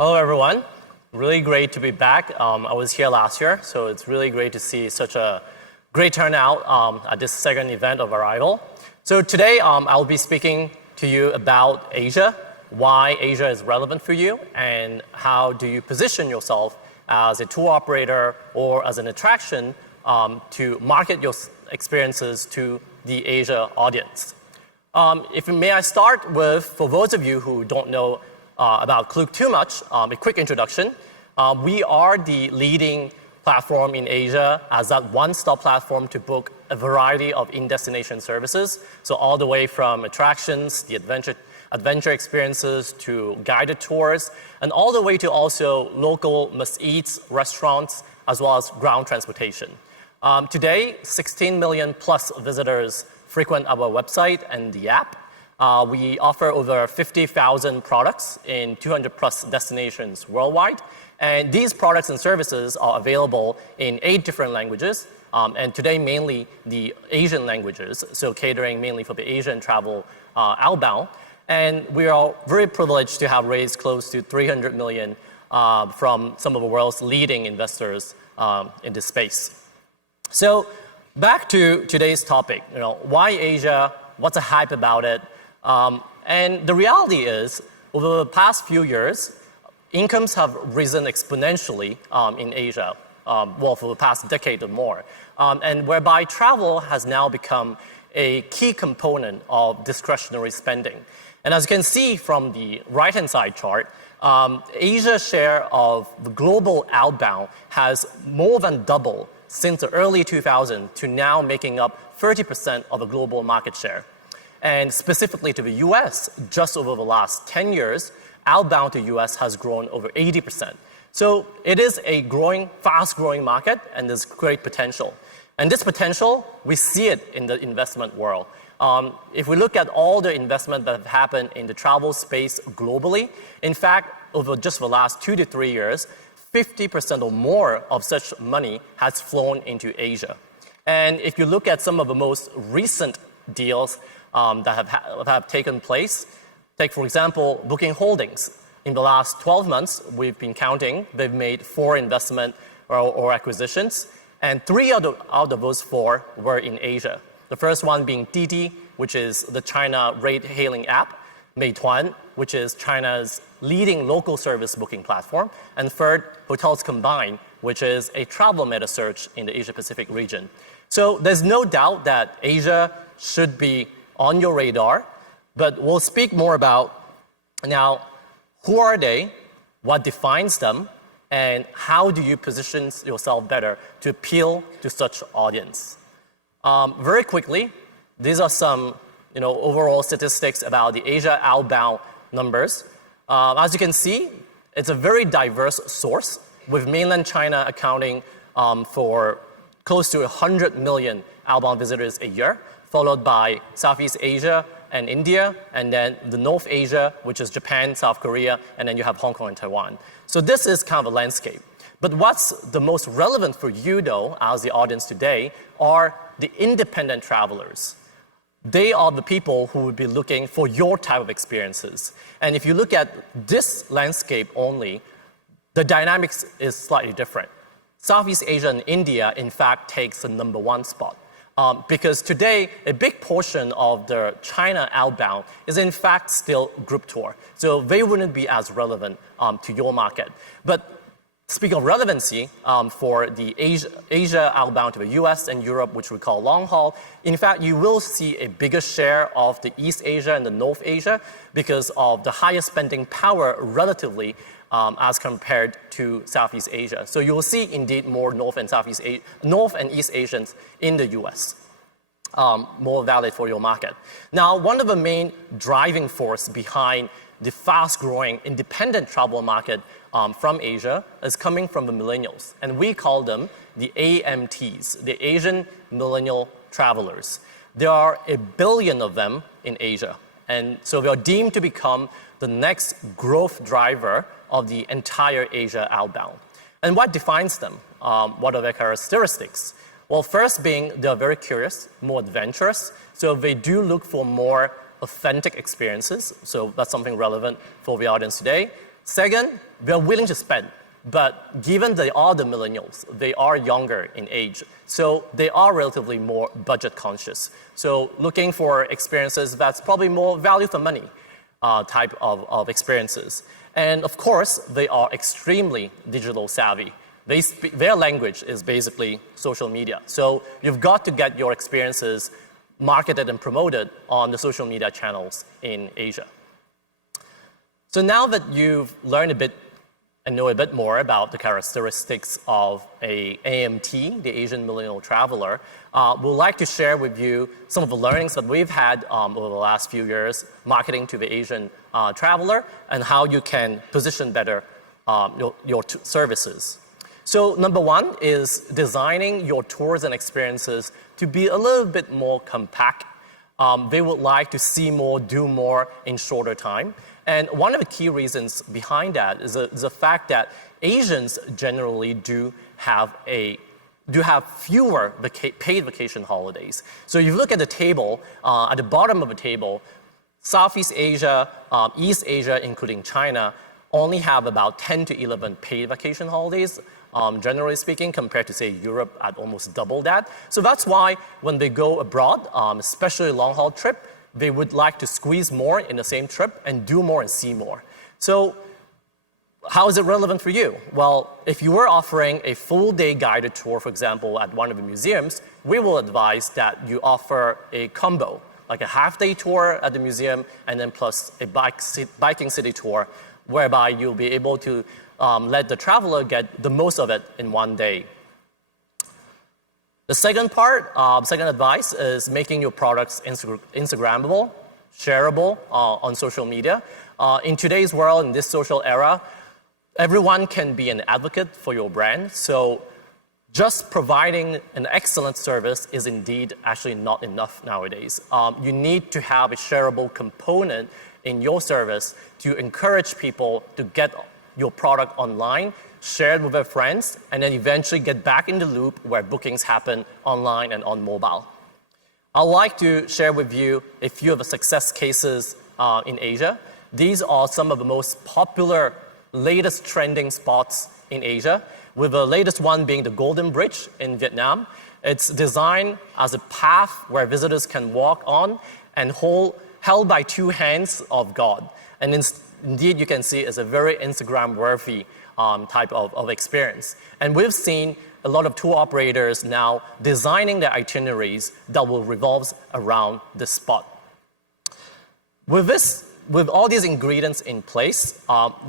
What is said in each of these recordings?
Hello, everyone. Really great to be back. I was here last year, so it's really great to see such a great turnout at this second event of Arival. So today, I'll be speaking to you about Asia, why Asia is relevant for you, and how do you position yourself as a tour operator or as an attraction to market your experiences to the Asia audience. May I start with, for those of you who don't know about Klook too much, a quick introduction. We are the leading platform in Asia as that one-stop platform to book a variety of in-destination services. So all the way from attractions, the adventure experiences, to guided tours, and all the way to also local must-eats, restaurants, as well as ground transportation. Today, 16 million plus visitors frequent our website and the app. We offer over 50,000 products in 200 plus destinations worldwide. And these products and services are available in 8 different languages, and today mainly the Asian languages, so catering mainly for the Asian travel outbound. And we are very privileged to have raised close to 300 million from some of the world's leading investors in this space. So back to today's topic, why Asia, what's the hype about it? And the reality is, over the past few years, incomes have risen exponentially in Asia, for the past decade or more, and whereby travel has now become a key component of discretionary spending. And as you can see from the right-hand side chart, Asia's share of the global outbound has more than doubled since the early 2000s to now making up 30% of the global market share. And specifically to the US, just over the last 10 years, outbound to US has grown over 80%. So it is a fast-growing market, and there's great potential. And this potential, we see it in the investment world. If we look at all the investment that have happened in the travel space globally, in fact, over just the last 2 to 3 years, 50% or more of such money has flown into Asia. And if you look at some of the most recent deals that have taken place, take, for example, Booking Holdings. In the last 12 months, we've been counting, they've made 4 investment or acquisitions, and 3 out of those 4 were in Asia. The first one being Didi, which is the China ride-hailing app, Meituan, which is China's leading local service booking platform, and third, Hotels Combined, which is a travel meta search in the Asia-Pacific region. So there's no doubt that Asia should be on your radar, but we'll speak more about now who are they, what defines them, and how do you position yourself better to appeal to such audience. Very quickly, these are some overall statistics about the Asia outbound numbers. As you can see, it's a very diverse source, with mainland China accounting for close to 100 million outbound visitors a year, followed by Southeast Asia and India, and then the North Asia, which is Japan, South Korea, and then you have Hong Kong and Taiwan. So this is kind of a landscape. But what's the most relevant for you, though, as the audience today, are the independent travelers. They are the people who would be looking for your type of experiences. And if you look at this landscape only, the dynamics is slightly different. Southeast Asia and India, in fact, takes the #1 spot. Because today, a big portion of the China outbound is in fact still group tour. So they wouldn't be as relevant to your market. But speaking of relevancy, for the Asia outbound to the US and Europe, which we call long haul, in fact, you will see a bigger share of the East Asia and the North Asia because of the higher spending power relatively as compared to Southeast Asia. So you will see indeed more North and East Asians in the US, more valid for your market. Now, one of the main driving force behind the fast-growing independent travel market from Asia is coming from the millennials, and we call them the AMTs, the Asian Millennial Travelers. There are 1 billion of them in Asia, and so they are deemed to become the next growth driver of the entire Asia outbound. And what defines them? What are their characteristics? Well, first being they're very curious, more adventurous, so they do look for more authentic experiences, so that's something relevant for the audience today. Second, they're willing to spend. But given they are the millennials, they are younger in age, so they are relatively more budget conscious. So looking for experiences that's probably more value for money type of experiences. And of course, they are extremely digital savvy. Their language is basically social media. So you've got to get your experiences marketed and promoted on the social media channels in Asia. So now that you've learned a bit and know a bit more about the characteristics of a AMT, the Asian Millennial Traveler, we'd like to share with you some of the learnings that we've had over the last few years marketing to the Asian traveler and how you can position better your services. So number one is designing your tours and experiences to be a little bit more compact. They would like to see more, do more in shorter time. And one of the key reasons behind that is the fact that Asians generally do have fewer paid vacation holidays. So if you look at the table, at the bottom of the table, Southeast Asia, East Asia, including China, only have about 10 to 11 paid vacation holidays, generally speaking, compared to, say, Europe at almost double that. So that's why when they go abroad, especially a long-haul trip, they would like to squeeze more in the same trip and do more and see more. So how is it relevant for you? Well, if you were offering a full-day guided tour, for example, at one of the museums, we will advise that you offer a combo, like a half-day tour at the museum and then plus a biking city tour, whereby you'll be able to let the traveler get the most of it in one day. The second part, second advice, is making your products Instagrammable, shareable on social media. In today's world, in this social era, everyone can be an advocate for your brand. So just providing an excellent service is indeed actually not enough nowadays. You need to have a shareable component in your service to encourage people to get your product online, share it with their friends, and then eventually get back in the loop where bookings happen online and on mobile. I'd like to share with you a few of the success cases in Asia. These are some of the most popular, latest trending spots in Asia, with the latest one being the Golden Bridge in Vietnam. It's designed as a path where visitors can walk on and held by two hands of God. And indeed, you can see it's a very Instagram-worthy type of experience. And we've seen a lot of tour operators now designing their itineraries that will revolve around this spot. With all these ingredients in place,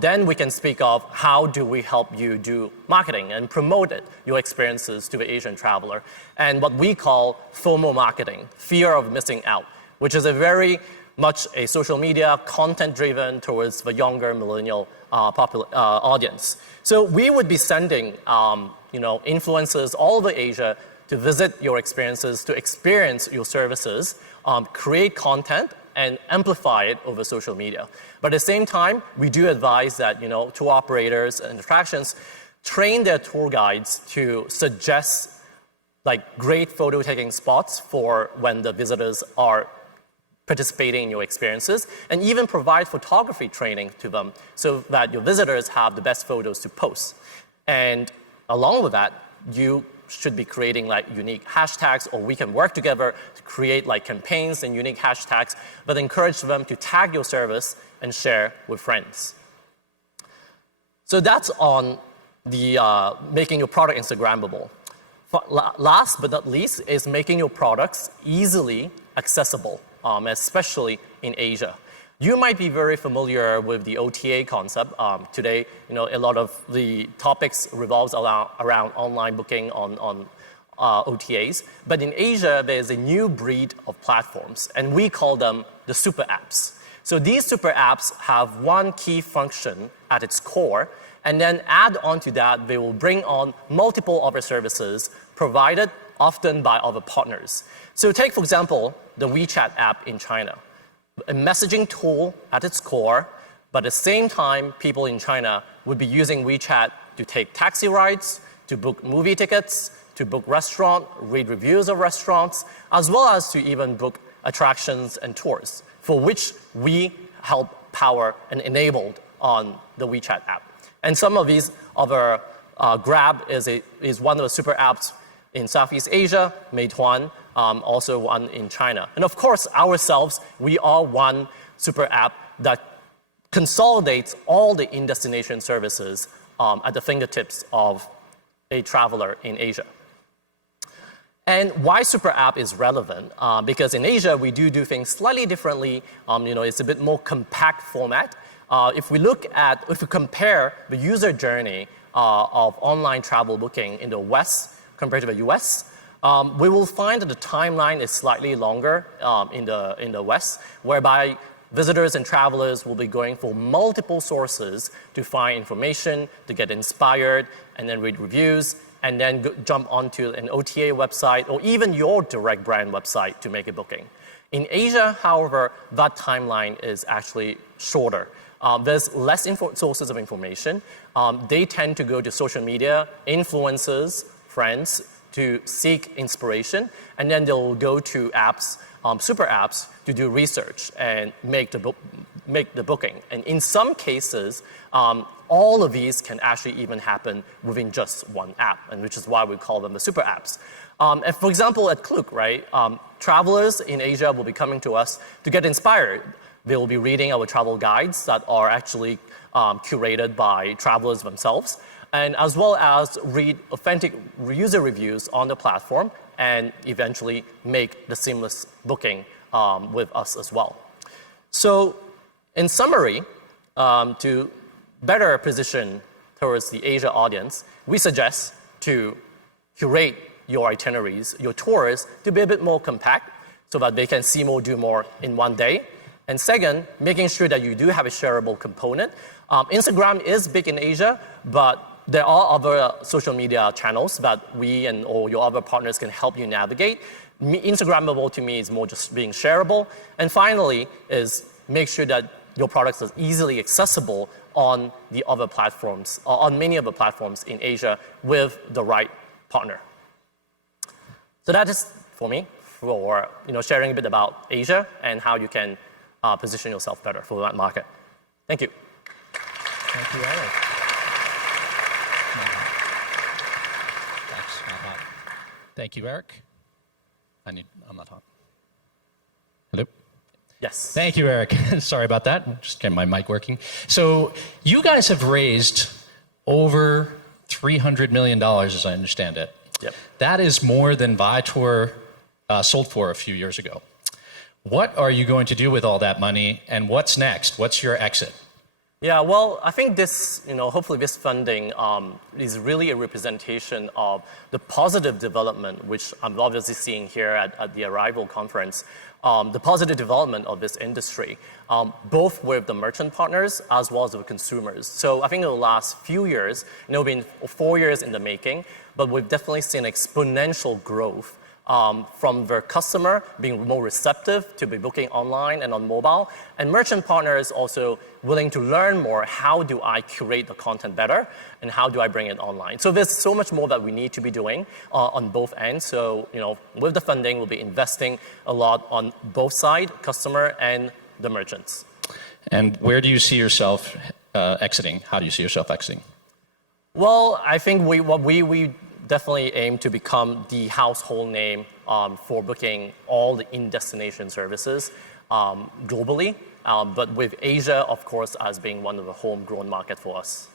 then we can speak of how do we help you do marketing and promote your experiences to the Asian traveler, and what we call FOMO marketing, fear of missing out, which is a very much a social media content driven towards the younger millennial audience. So we would be sending influencers all over Asia to visit your experiences, to experience your services, create content, and amplify it over social media. But at the same time, we do advise that tour operators and attractions train their tour guides to suggest great photo taking spots for when the visitors are participating in your experiences, and even provide photography training to them so that your visitors have the best photos to post. And along with that, you should be creating unique hashtags, or we can work together to create campaigns and unique hashtags that encourage them to tag your service and share with friends. So that's on the making your product Instagrammable. Last but not least is making your products easily accessible, especially in Asia. You might be very familiar with the OTA concept. Today, a lot of the topics revolves around online booking on OTAs. But in Asia, there's a new breed of platforms, and we call them the super apps. So these super apps have one key function at its core, and then add on to that, they will bring on multiple other services provided often by other partners. So take, for example, the WeChat app in China. A messaging tool at its core, but at the same time, people in China would be using WeChat to take taxi rides, to book movie tickets, to book restaurant, read reviews of restaurants, as well as to even book attractions and tours, for which we help power and enabled on the WeChat app. And some of these other, Grab is one of the super apps in Southeast Asia, Meituan, also one in China. And of course, ourselves, we are one super app that consolidates all the in-destination services at the fingertips of a traveler in Asia. And why super app is relevant? Because in Asia, we do things slightly differently. It's a bit more compact format. If we compare the user journey of online travel booking in the West compared to the US, we will find that the timeline is slightly longer in the West, whereby visitors and travelers will be going for multiple sources to find information, to get inspired, and then read reviews, and then jump onto an OTA website or even your direct brand website to make a booking. In Asia, however, that timeline is actually shorter. There's less sources of information. They tend to go to social media, influencers, friends, to seek inspiration, and then they'll go to apps, super apps, to do research and make the booking. And in some cases, all of these can actually even happen within just one app, and which is why we call them the super apps. And for example, at Klook, right, travelers in Asia will be coming to us to get inspired. They will be reading our travel guides that are actually curated by travelers themselves, and as well as read authentic user reviews on the platform and eventually make the seamless booking with us as well. So in summary, to better position towards the Asia audience, we suggest to curate your itineraries, your tours, to be a bit more compact so that they can see more, do more in one day. And second, making sure that you do have a shareable component. Instagram is big in Asia, but there are other social media channels that we or your other partners can help you navigate. Instagrammable to me is more just being shareable. And finally is make sure that your products are easily accessible on the other platforms, or on many other platforms in Asia with the right partner. So that is for me, for sharing a bit about Asia and how you can position yourself better for that market. Thank you. Thank you, Eric. That's not hot. Thank you, Eric. I'm not hot. Hello? Yes. Thank you, Eric. Sorry about that. Just getting my mic working. So you guys have raised over $300 million, as I understand it. Yep. That is more than Viator sold for a few years ago. What are you going to do with all that money, and what's next? What's your exit? Yeah, well, I think this, hopefully this funding is really a representation of the positive development, which I'm obviously seeing here at the Arival conference, the positive development of this industry, both with the merchant partners as well as with consumers. So I think in the last few years, been 4 years in the making, but we've definitely seen exponential growth from their customer being more receptive to be booking online and on mobile, and merchant partners also willing to learn more, how do I curate the content better, and how do I bring it online. So there's so much more that we need to be doing on both ends. So with the funding, we'll be investing a lot on both sides, customer and the merchants. And where do you see yourself exiting? How do you see yourself exiting? Well, I think we definitely aim to become the household name for booking all the in-destination services globally, but with Asia, of course, as being one of the homegrown market for us.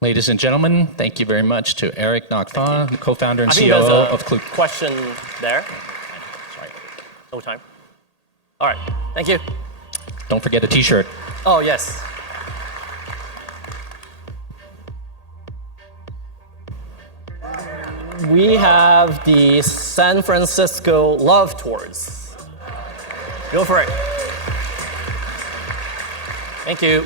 Ladies and gentlemen, thank you very much to Eric Gnock, co-founder and I think COO there's of Klook. Question there. Sorry, no time. All right, thank you. Don't forget a t-shirt. Oh, yes. We have the San Francisco Love Tours. Go for it. Thank you.